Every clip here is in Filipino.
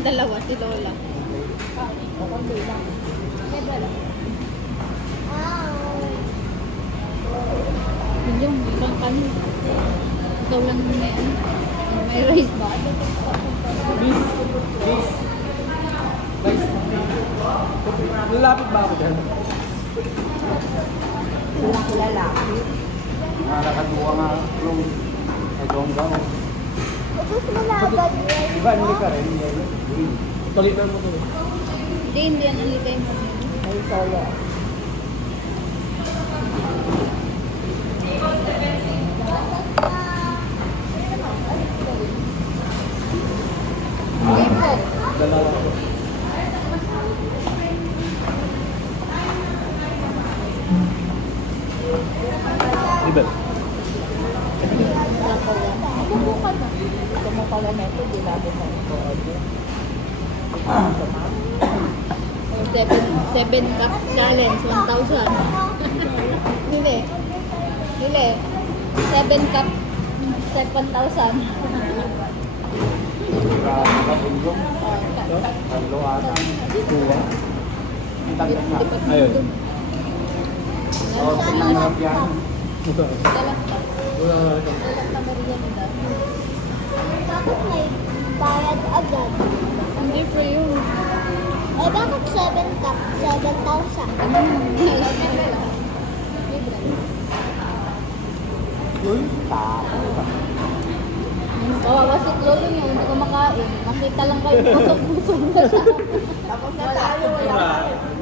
kaming dalawa, si Lola. Yun yung ibang kami. Ikaw lang may ano. May rice ba? Please. Lalapit ba ako dyan? Lalaki. Nakakatuwa nga yung Edongga. Tapos malagad yun. Diba, hindi ka rin. Tulitan mo to. Hindi yan aligay mo. May solo. Hindi po. Dalawa ko. Diba? Bubukan na. Ito mo pala na ito, dinabot na ito. Seven cup challenge, 1,000. Hindi. 7 cup, 1,000. Nakabundong. Halo ata. Tuwa. Tanda na. Ayun. Sa mga piano. Ito. Dalak na. Wala. Dalak na merienda. Bakit may bayad agad? Hindi free yun. Eh bakit 7 cup? 7,000? Uy, tao. Kawawa si Lolo niyo, hindi kumakain. Nakita lang kayo, busog-busog na siya. Tapos na tayo,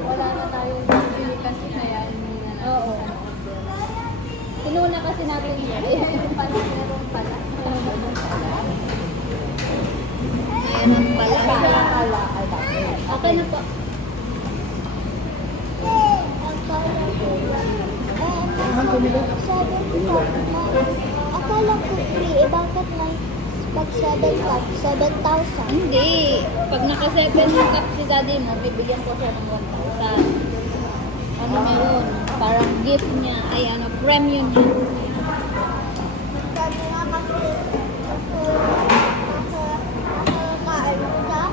Wala na tayong bibili kasi kaya hindi na natin. Oo. Sinuna kasi natin yun. Meron pala. Meron pala. Okay na po. Akala ko free, eh bakit may pag 7 cup, 7,000? Hindi. Pag naka-7 cup si daddy mo, bibigyan ko siya ng 1,000. Ano meron? Parang gift niya. Ay ano, premium niya. Sabi nga kasi, kaano siya?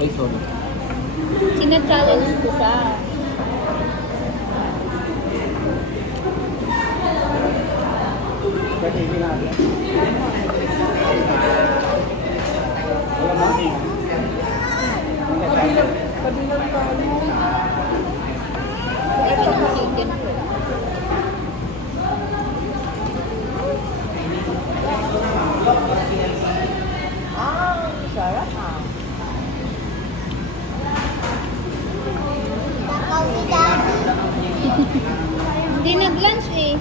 Ay, sorry. Sina-challenge ko siya. Pwede hindi natin. Wala mami. Kabilang tayo. Ito ng chicken ko. Sarap Takaw ni Daddy. Hindi nag-lunch eh.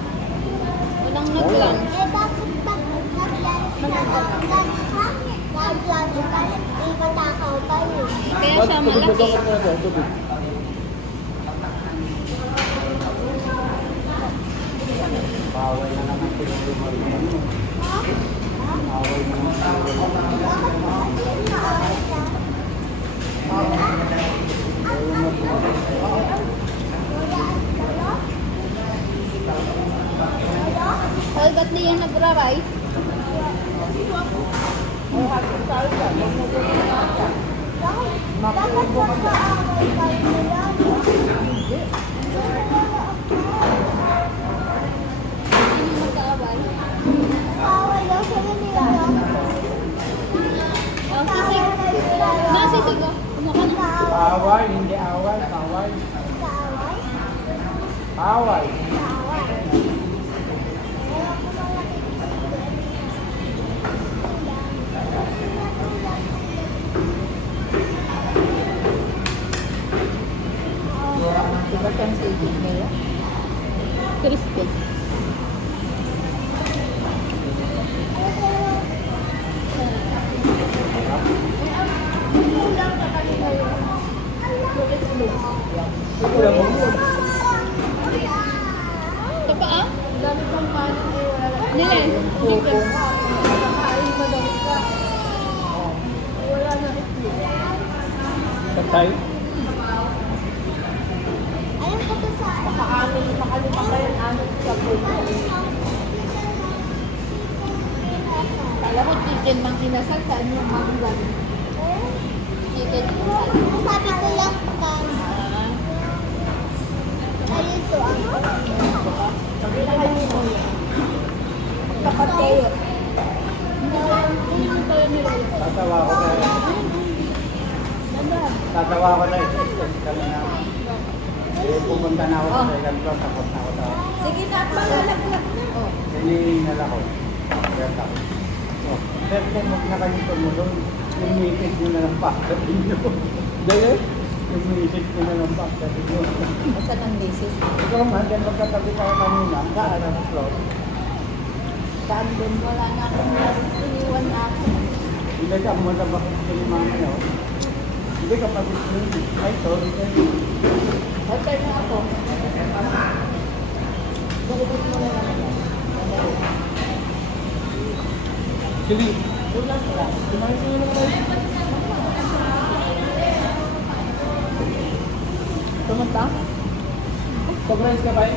Walang nag-lunch. Eh bakit pag nag-lunch ka? Nag-lunch ka, eh matakaw pa yun. Kaya siya malaki. Bawal na naman ito yung lumaruan mo. Bawal na naman. Hoy, ba't di yan nagra-rice? Dapat magkaaway kayo nila. Sino magkaaway? Kaaway daw sila nila. Oh, sisig. Ma, sisig oh. Kumuha ka na. Away, hindi away. Away. Kaaway? Away. Kaaway. Diba kang sisig nila? Crispy. Wala mo. Ito pa ah? Dami kong paano eh, wala na. Nila. Chicken. Nakakain mo daw ka. Wala na itlog. Patay. Ayun ko to sa... Makalima kayo sa puno. Alam mo, chicken. chicken bang inasal? Saan yung manggan? Chicken inasal. Sabi ko lang kan. Ah, Ay, ito ano? tapat kayo. Hindi ko kayo nilay. Tatawa ko na eh. Tatawa ko na eh. Kami na. Eh, pupunta na ako sa second floor. Takot na ako sa... Sige na, malalaglag na. Oh. Hinihingal ako. Kaya takot. Oh, pero huwag na kayo tumulong. Yung misis nyo na lang pagkatin nyo. Dahil? Yung misis nyo na lang pagkatin nyo. Asan ang misis? Ikaw man, dahil magkatabi tayo kanina. Saan ang floor? Saan din? Wala na akong iniwan na ako. Hindi ka mo na bakit sinimama nyo. Hindi ka pag ay, sorry kayo. Hotel na ako. Bakit mo na lang. Sili. Ulang ka. Pumunta? Pag-rise ka ba eh?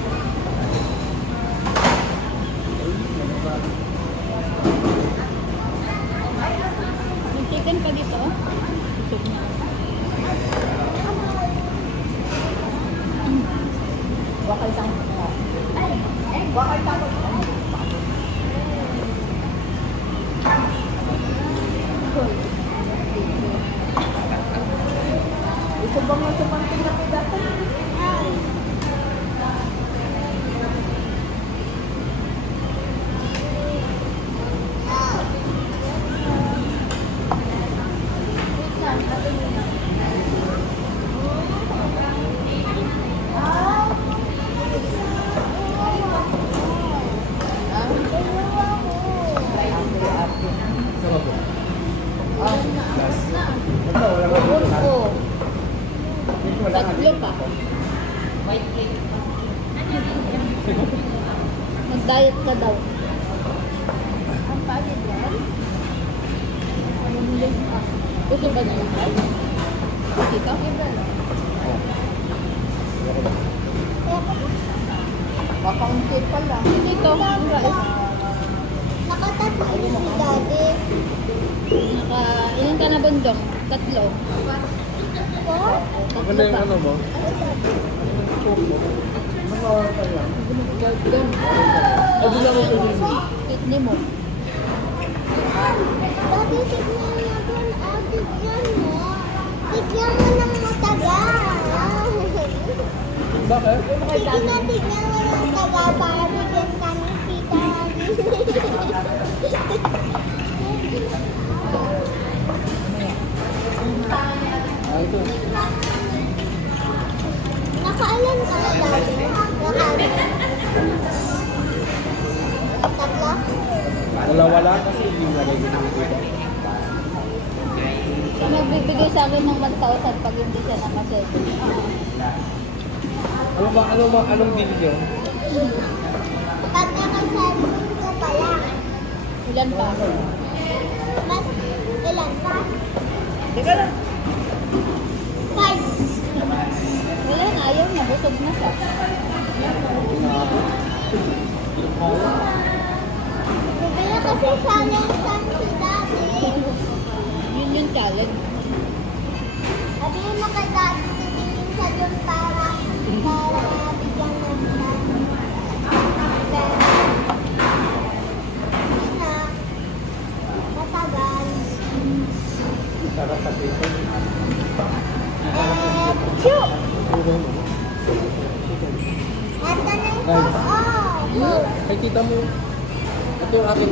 May chicken pa dito? Busog na. Bakal sang bakal tapos. Ito bang nasa panting na pidatan? Ito, wala ka dito na. Oo. Dito wala ka Tatlo dito. pa. Mag-diet ka daw. Ang pagod yan? Gusto ba na lang? Dito? Kakaunti pa lang. Dito, ang rice. Nakatatlo si Daddy. Ilan ka na bundong? Tatlo. Four? Tatlo pa. mo? Mga oras pa yan. Daddy ako kidney mo. Daddy, tignan mo dun. Tignan mo. Tignan mo ng matagal. Bakit? Tignan mo ng matagal para bigyan ka ng tita. Ito. Nakailan ka na, Daddy? Nakailan? Tatlo? Wala kasi yung nalagay ko dito. So, nagbibigay sa akin ng 1,000 pag hindi siya nakasettle. Anong video? Pag nakasettle ko pa lang. Ilan pa? Ilan pa? Teka lang. 5. Wala na, ayaw na. Busog na siya. Bibili kasi siya ng san si Daddy. Yun yung challenge. Sabihin mo kay Daddy, titingin siya dun para bigyan ng san. Hindi na. Matagal. Sarap sa dito. Chew! Ito na ito. Oh! Kay tita mo. Ito yung akin.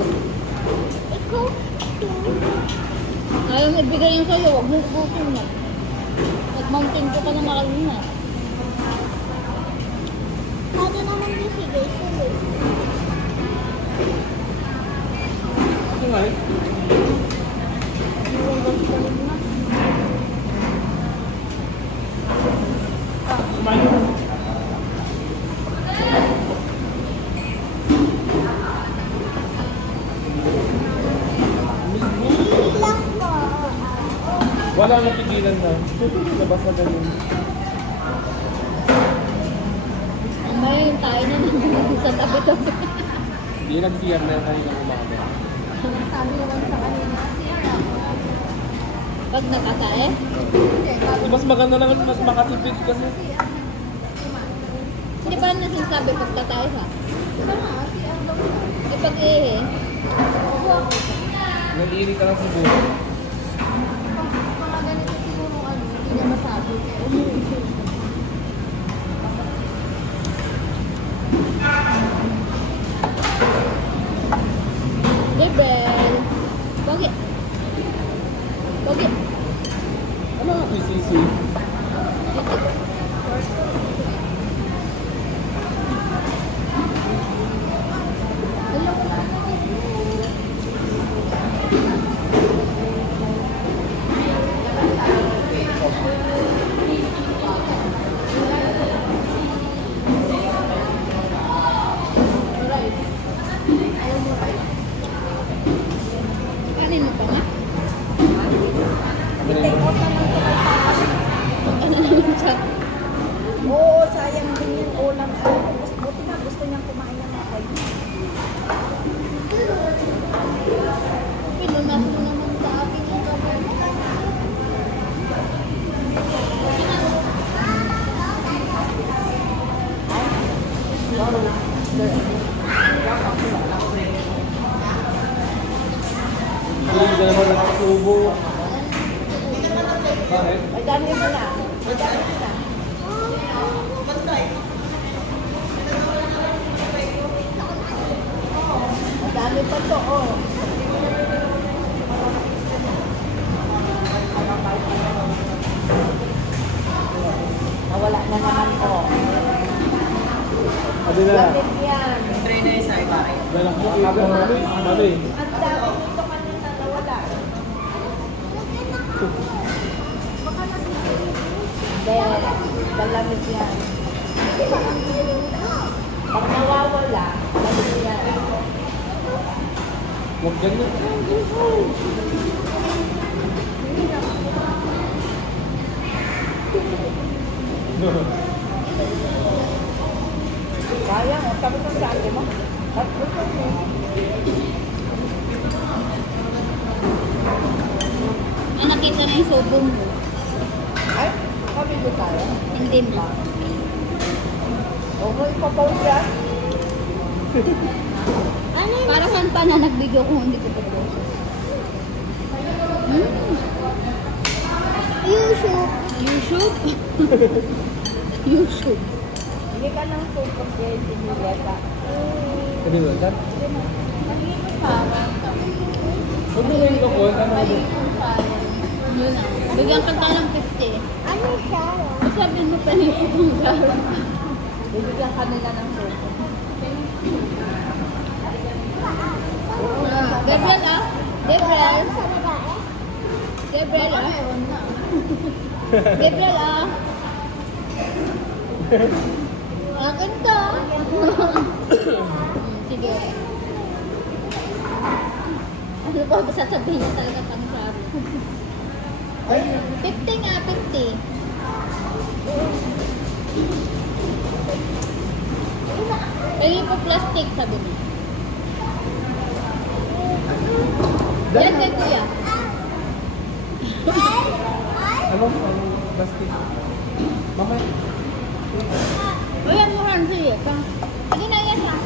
Ikaw. Ayaw mo ibigay yung sa'yo. Huwag mo ubusin mo. Nag-mountain ko ka na makalina. Pwede naman yung sige. Ito nga eh. Kumain mo. Ilang po. Wala nang pigilan na. Labas na ganun. Mamaya yung tayo na nandun sa tabi-tabi. Hindi nag-CR na yung kanina umaga. Sabi naman sa kanina. Pag nakatae? Mas maganda naman, mas makatipid kasi. Hindi ba nasasabi pag tatae ka? Eh pag ihi? Nag-iiri ka lang siguro. Mga ganito siguro hindi niya masabi. Bebel! Bakit? Bakit? Ano ang PCC? Kanin mo pa nga? Ano yun? Ano naman siya? Oo, sayang din yung ulam. Buti na gusto niyang kumain ng mga kayo. Pinunas mo naman sa akin yung kamay mo. Hindi ka naman nakasubo. Bakit? May dami mo na. May dami mo na. Madami pa to, oh. Nawala na naman, oh. Adi na. Bakit yan? Dalang mo, ikaw mali. Mali. Ang dami nito kanina nawala. Hindi, malamig yan. Pag nawawala, malamig yan. Huwag ganyan. Sayang, oh. Sabi ng sabi mo. Tatlo ko eh. Ah, nakita na yung sobong mo. Ay, kabili tayo. Hindi ba? Oo, ipapost yan. Ano yun? Para saan pa na nag-video kung hindi ko pa post? YouTube. YouTube? YouTube. Hindi ka ng super kay si Julieta. Adi ba? Dad? Magiging parang Huwag mo ngayon ako. Ano ba? yun na. Bigyan ka ng 50. Ano siya? Sabi mo pa rin itong garo. Bibigyan ka nila ng super. Gabriel ah. Gabriel. Sa babae? Gabriel ah. Gabriel ah. Akin to. Sige. Ano ba sasabihin niya talaga pang sabi? 50 nga, 50. Kaya po plastic, sabi mo. Yan kay kuya. Ano? Ano? Plastic. Mamay. O yan mo Han, sige. Sige na yan ha.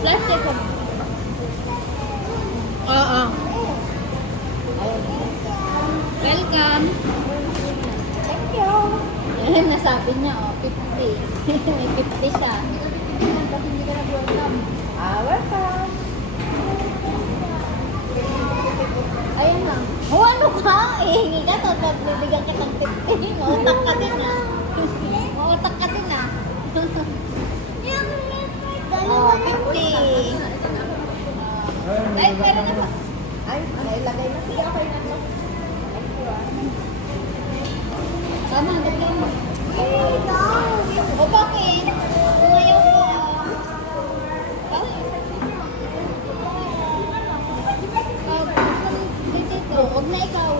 Plastic ko. Oo. Welcome. Thank you. Yan, nasabi niya, oh, 50. May 50 siya. Kasi hindi ka nag-welcome. Welcome. Ayun na. Oh, ano ka? Ihingi ka, tapos bibigyan kita ng 50. Mautak ka din ah. Mautak ka din ah. Oh, 50. Ay, meron na ba? Ay, nailagay na siya. Okay na to. Thank you, ah. Tama, lagyan mo. O bakit? Umayaw ko ah. Dito, huwag na ikaw.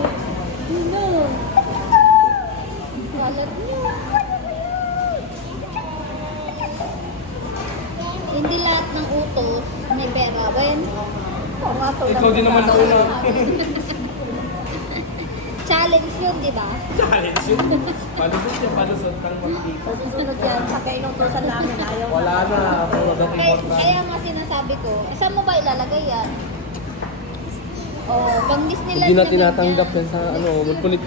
No. Kalat niyo. Hindi lahat ng utos may pera. Ben? Oo nga to. Ikaw din naman una. challenge yun, di ba? Challenge yun. Palusot yung palusot ng mantika. Sa susunod yan, pagka inutusan namin, ayaw Wala na. Puro dating mortal. Kaya nga sinasabi ko, saan mo ba ilalagay yan? Oh, pang Disneyland Hindi na naman tinatanggap yan. yan sa ano, magpulit.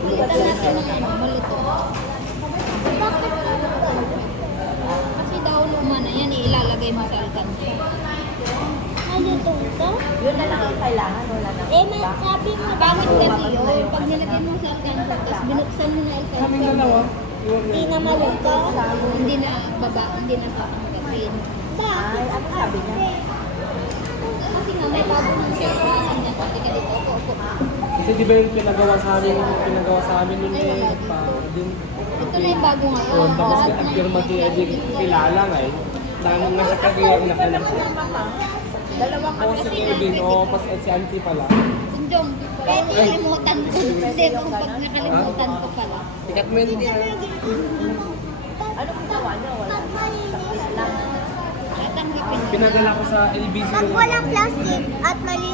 Palitan natin ng ano, malito. Kasi daw luma na yan, ilalagay mo sa alkansya. Ano to? Yun na lang ang kailangan, wala na. Eh, may sabi mo. Bakit kasi yun? Pag nilagay mo sa alkansya, tapos binuksan mo na alkansya, Hindi na maluto. hindi na baba, hindi na kakanggatin. Ay, ano sabi niya? Kasi nga, may bago ng siya sa kanya. Pati ka dito, upo. Kasi di ba yung pinagawa sa amin nun eh, pa din. Ito na yung bago ngayon. Yun, tapos Lahat yung na agirma di Edik, kilala nga eh. Dahil nga sa kagayang na kanak ko. Dalawang Ako si Kevin, o pas si Auntie pala. Sinjong, nakalimutan ko. Hindi ko pag nakalimutan ko pala. Tikat mo yun. Ano kung gawa niya? Wala. Tapos lang. Tatanggipin ko. Pinadala ko sa LBC. Pag walang plastic at malinis